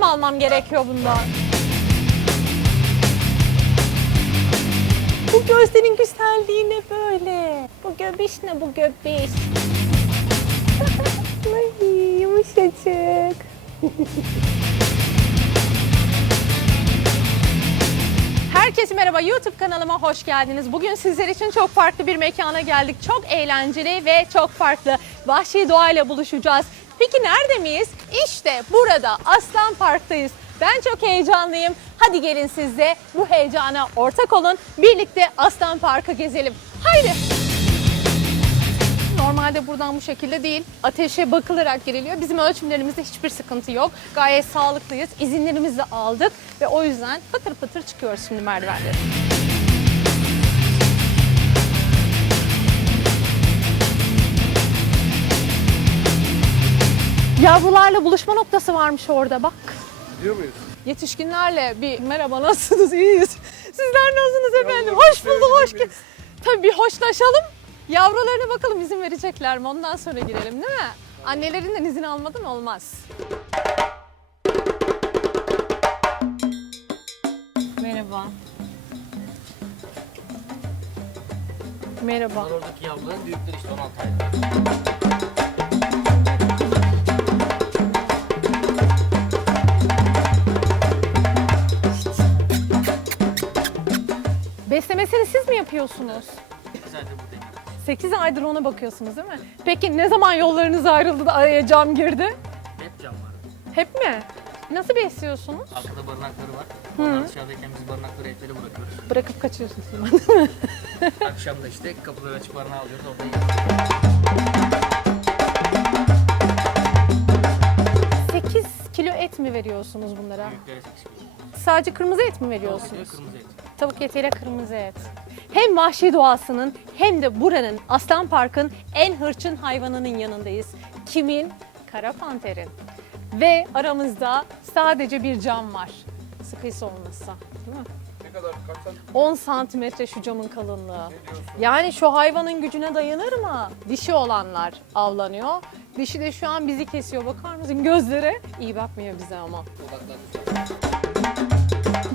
Mi almam gerekiyor bundan? Bu gözlerin güzelliği ne böyle? Bu göbiş ne bu göbiş? Ay yumuşacık. Herkese merhaba YouTube kanalıma hoş geldiniz. Bugün sizler için çok farklı bir mekana geldik. Çok eğlenceli ve çok farklı. Vahşi doğayla buluşacağız. Peki nerede miyiz? İşte burada Aslan Park'tayız. Ben çok heyecanlıyım. Hadi gelin siz de bu heyecana ortak olun. Birlikte Aslan Park'ı gezelim. Haydi. Normalde buradan bu şekilde değil. Ateşe bakılarak giriliyor. Bizim ölçümlerimizde hiçbir sıkıntı yok. Gayet sağlıklıyız. İzinlerimizi aldık ve o yüzden pıtır pıtır çıkıyoruz şimdi merdivenlere. Yavrularla buluşma noktası varmış orada bak. Gidiyor muyuz? Yetişkinlerle bir merhaba nasılsınız iyiyiz. Sizler nasılsınız efendim? Hoş bulduk hoş geldin. Tabii bir hoşlaşalım. Yavrularına bakalım izin verecekler mi? Ondan sonra girelim değil mi? Annelerinden izin almadan olmaz. Merhaba. Merhaba. Oradaki yavruların büyükleri işte 16 aylık. Beslemesini siz mi yapıyorsunuz? Zaten buradayım. 8 aydır ona bakıyorsunuz değil mi? Peki ne zaman yollarınız ayrıldı da araya cam girdi? Hep cam var. Hep mi? Nasıl besliyorsunuz? Arkada barınakları var. Onlar dışarıdayken biz barınakları etlere bırakıyoruz. Bırakıp kaçıyorsunuz? Akşam da işte kapıları açıp barınağı alıyoruz. Orada yiyoruz. 8 kilo et mi veriyorsunuz bunlara? Büyüklere 8 kilo. Sadece kırmızı et mi veriyorsunuz? kırmızı et. Tavuk etiyle kırmızı et. Hem vahşi doğasının hem de buranın Aslan Park'ın en hırçın hayvanının yanındayız. Kimin? Kara panterin. Ve aramızda sadece bir cam var. Sıkıysa olmazsa. Değil mi? Ne kadar kaç saat 10 santimetre şu camın kalınlığı. Yani şu hayvanın gücüne dayanır mı? Dişi olanlar avlanıyor. Dişi de şu an bizi kesiyor. Bakar mısın gözlere? İyi bakmıyor bize ama.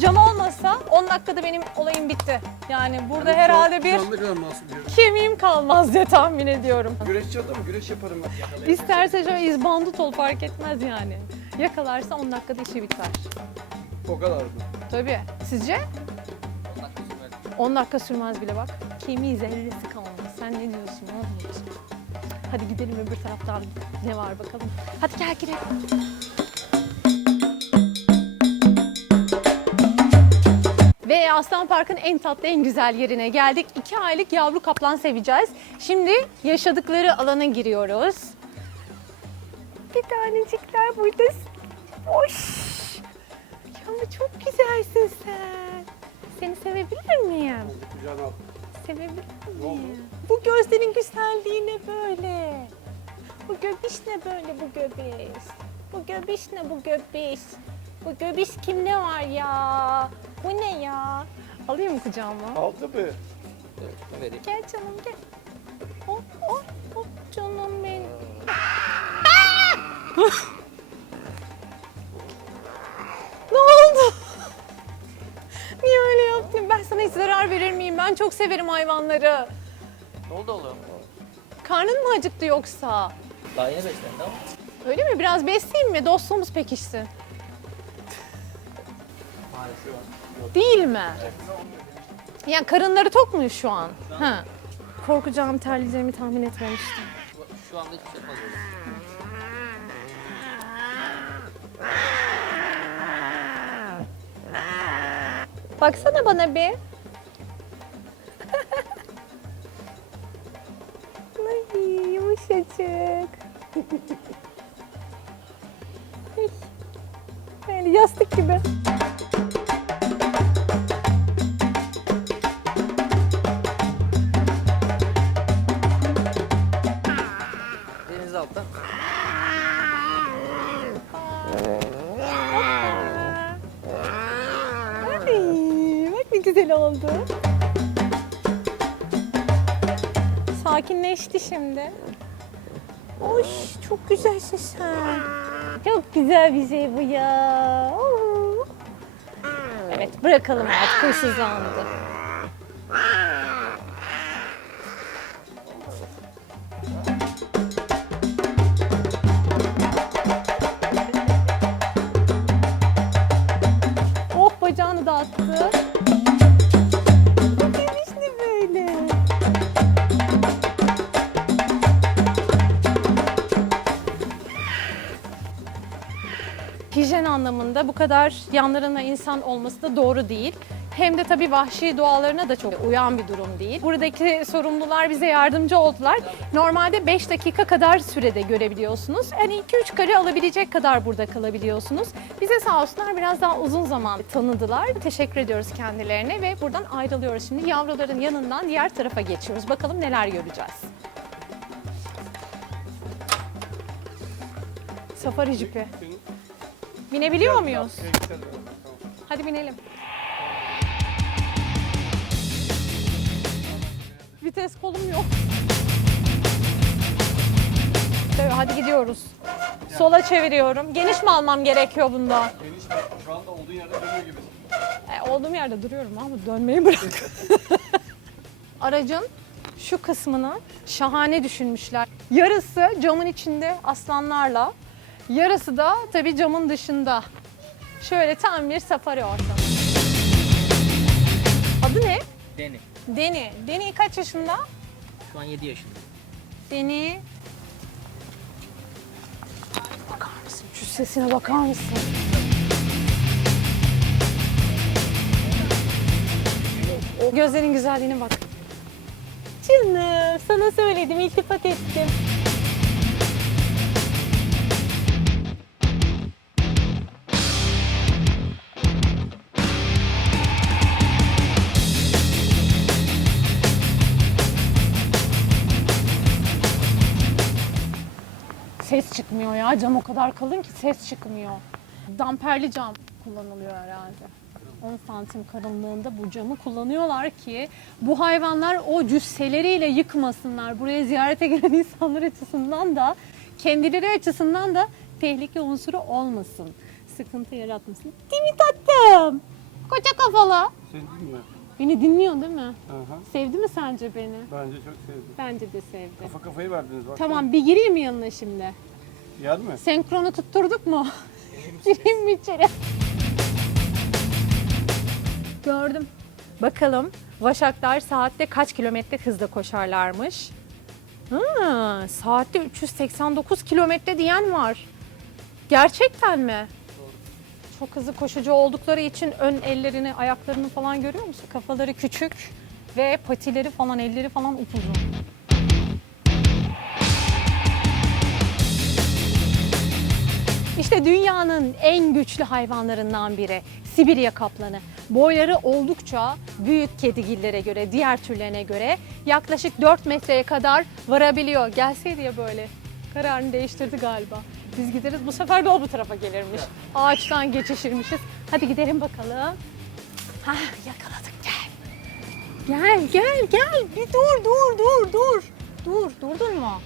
Cam olmasa 10 dakikada benim olayım bitti. Yani burada herhalde bir Şu an ne kadar masum diyorum. kemiğim kalmaz diye tahmin ediyorum. Güreşçi adam güreş yaparım ben. İsterse şöyle izbandut ol fark etmez yani. Yakalarsa 10 dakikada işi biter. O kadar mı? Tabii. Sizce? 10 dakika sürmez. 10 dakika sürmez bile bak. Kemiği zerresi kalmaz. Sen ne diyorsun Mahmut? Hadi gidelim öbür taraftan ne var bakalım. Hadi gel girelim. Ve Aslan Park'ın en tatlı, en güzel yerine geldik. 2 aylık yavru kaplan seveceğiz. Şimdi yaşadıkları alana giriyoruz. Bir tanecikler burada. Hoş. Ya ama çok güzelsin sen. Seni sevebilir miyim? Kucağına al. Sevebilir miyim? Bu gözlerin güzelliği ne böyle? Bu göbiş ne böyle bu göbiş? Bu göbiş ne bu göbiş? Bu göbiş kim ne var ya? Bu ne ya? Alayım mı kucağıma? Al tabii. Evet, vereyim. Gel canım gel. Hop hop hop canım benim. ne oldu? Niye öyle yaptın? Ben sana hiç zarar verir miyim? Ben çok severim hayvanları. Ne oldu oğlum? Karnın mı acıktı yoksa? Daha yeni beslendi ama. Öyle mi? Biraz besleyeyim mi? Dostluğumuz pekişsin. Değil mi? Yani karınları tok mu şu an? Ha. Korkacağım terleyeceğimi tahmin etmemiştim. Şu, anda hiçbir şey yapmaz öyle. Baksana bana bir. Ay yumuşacık. Böyle yastık gibi. Altta. Bak ne güzel oldu. Sakinleşti şimdi. Oş çok güzelsin sen. Çok güzel bir şey bu ya. Evet bırakalım artık huysuzlandı. Hijyen anlamında bu kadar yanlarına insan olması da doğru değil. Hem de tabii vahşi doğalarına da çok uyan bir durum değil. Buradaki sorumlular bize yardımcı oldular. Normalde 5 dakika kadar sürede görebiliyorsunuz. Yani 2-3 kare alabilecek kadar burada kalabiliyorsunuz. Bize sağ olsunlar biraz daha uzun zaman tanıdılar. Teşekkür ediyoruz kendilerine ve buradan ayrılıyoruz. Şimdi yavruların yanından diğer tarafa geçiyoruz. Bakalım neler göreceğiz. Safari jipi. Binebiliyor muyuz? Hadi binelim. Vites kolum yok. Evet, hadi gidiyoruz. Sola çeviriyorum. Geniş mi almam gerekiyor bunda? Geniş şu anda olduğun yerde dönüyor gibisin. E, olduğum yerde duruyorum ama dönmeyi bırak. Aracın şu kısmını şahane düşünmüşler. Yarısı camın içinde aslanlarla, yarısı da tabii camın dışında. Şöyle tam bir safari ortamı. Adı ne? Deni. Deni. Deni kaç yaşında? Şu an 7 yaşında. Deni. Bakar mısın? Şu sesine bakar mısın? O gözlerin güzelliğine bak. Canım sana söyledim, iltifat ettim. Çıkmıyor ya. Cam o kadar kalın ki ses çıkmıyor. Damperli cam kullanılıyor herhalde. 10 santim kalınlığında bu camı kullanıyorlar ki bu hayvanlar o cüsseleriyle yıkmasınlar. Buraya ziyarete gelen insanlar açısından da kendileri açısından da tehlike unsuru olmasın. Sıkıntı yaratmasın. Değil mi tatlım? Koca kafalı. Seni dinliyor. Beni dinliyor değil mi? Aha. Sevdi mi sence beni? Bence çok sevdim. Bence de sevdi. Kafa kafayı verdiniz bak. Tamam bir gireyim mi yanına şimdi? Yer mi? Senkronu tutturduk mu? Gireyim mi içeri? Gördüm. Bakalım Vaşaklar saatte kaç kilometre hızla koşarlarmış? Ha, saatte 389 kilometre diyen var. Gerçekten mi? Çok hızlı koşucu oldukları için ön ellerini, ayaklarını falan görüyor musun? Kafaları küçük ve patileri falan, elleri falan upuzun. İşte dünyanın en güçlü hayvanlarından biri Sibirya kaplanı. Boyları oldukça büyük kedigillere göre, diğer türlerine göre yaklaşık 4 metreye kadar varabiliyor. Gelseydi ya böyle. Kararını değiştirdi galiba. Biz gideriz bu sefer de o bu tarafa gelirmiş. Ağaçtan geçişirmişiz. Hadi gidelim bakalım. Hah yakaladık gel. Gel gel gel. Bir dur dur dur dur. Dur durdun mu?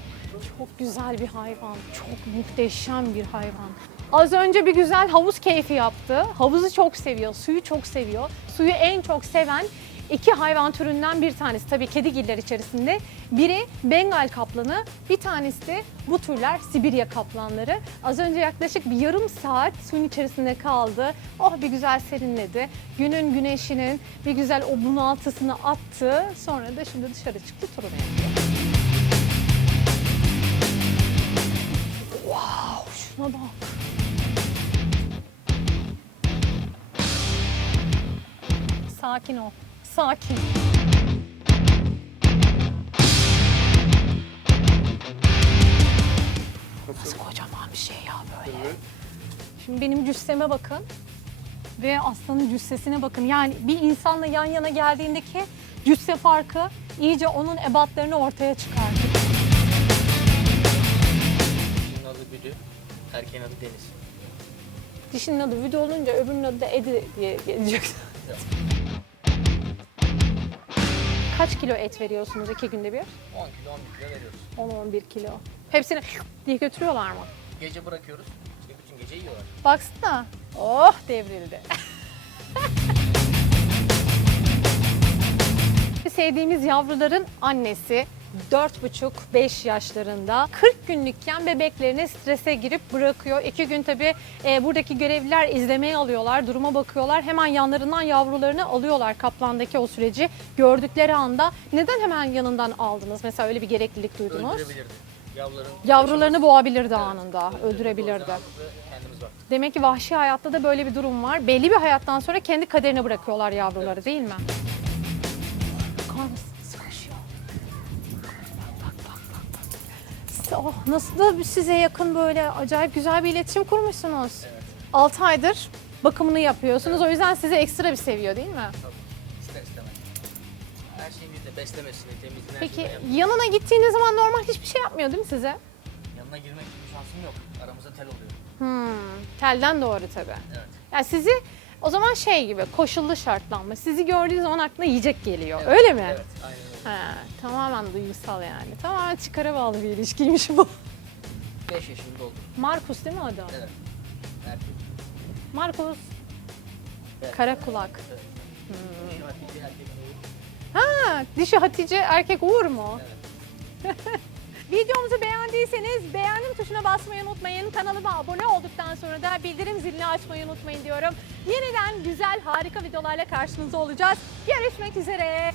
Çok güzel bir hayvan. Çok muhteşem bir hayvan. Az önce bir güzel havuz keyfi yaptı. Havuzu çok seviyor, suyu çok seviyor. Suyu en çok seven iki hayvan türünden bir tanesi. Tabii kedigiller içerisinde. Biri Bengal kaplanı, bir tanesi de bu türler Sibirya kaplanları. Az önce yaklaşık bir yarım saat suyun içerisinde kaldı. Oh bir güzel serinledi. Günün güneşinin bir güzel o bunaltısını attı. Sonra da şimdi dışarı çıktı turunu yapıyor. Şuna bak. Sakin ol. Sakin. Nasıl kocaman bir şey ya böyle. Evet. Şimdi benim cüsseme bakın ve aslanın cüssesine bakın. Yani bir insanla yan yana geldiğindeki cüsse farkı iyice onun ebatlarını ortaya çıkartır. Şimdi adı Güdü, erkeğin adı Deniz. Dişinin adı Vüde olunca öbürünün adı da Edi diye gelecek. Kaç kilo et veriyorsunuz iki günde bir? 10 kilo 11 kilo veriyoruz. 10-11 kilo. Hepsini diye götürüyorlar mı? Gece bırakıyoruz. İşte bütün gece yiyorlar. Baksana. Oh devrildi. Sevdiğimiz yavruların annesi 4,5-5 yaşlarında 40 günlükken bebeklerini strese girip bırakıyor. İki gün tabii e, buradaki görevliler izlemeye alıyorlar, duruma bakıyorlar. Hemen yanlarından yavrularını alıyorlar kaplandaki o süreci gördükleri anda. Neden hemen yanından aldınız? Mesela öyle bir gereklilik duydunuz. Öldürebilirdi. Yavruların Yavrularını boğabilirdi Evet. anında, öldürebilirdi. Kendimiz baktık. Demek ki vahşi hayatta da böyle bir durum var. Belli bir hayattan sonra kendi kaderine bırakıyorlar yavruları değil mi? Oh, nasıl da size yakın böyle acayip güzel bir iletişim kurmuşsunuz. Evet. 6 aydır bakımını yapıyorsunuz. O yüzden sizi ekstra bir seviyor değil mi? Tabii. İster istemez. Her şeyin bizde beslemesini, temizliğini Peki yanına gittiğiniz zaman normal hiçbir şey yapmıyor değil mi size? Yanına girmek gibi şansım yok. Aramızda tel oluyor. Hmm, telden doğru tabii. Evet. Yani sizi o zaman şey gibi koşullu şartlanma. Sizi gördüğü zaman aklına yiyecek geliyor. Evet, Öyle mi? Evet, aynen öyle. Ha, tamamen duygusal yani. Tamamen çıkara bağlı bir ilişkiymiş bu. 5 yaşında oldum. Markus değil mi adı? Evet. Erkek. Markus Evet. kara kulak. Evet. Hmm. Erkek. Ha, dişi Hatice erkek Uğur mu? Evet. Videomuzu beğendiyseniz beğendim tuşuna basmayı unutmayın. Kanalıma abone olduktan sonra da bildirim zilini açmayı unutmayın diyorum. Yeniden güzel harika videolarla karşınızda olacağız. Görüşmek üzere.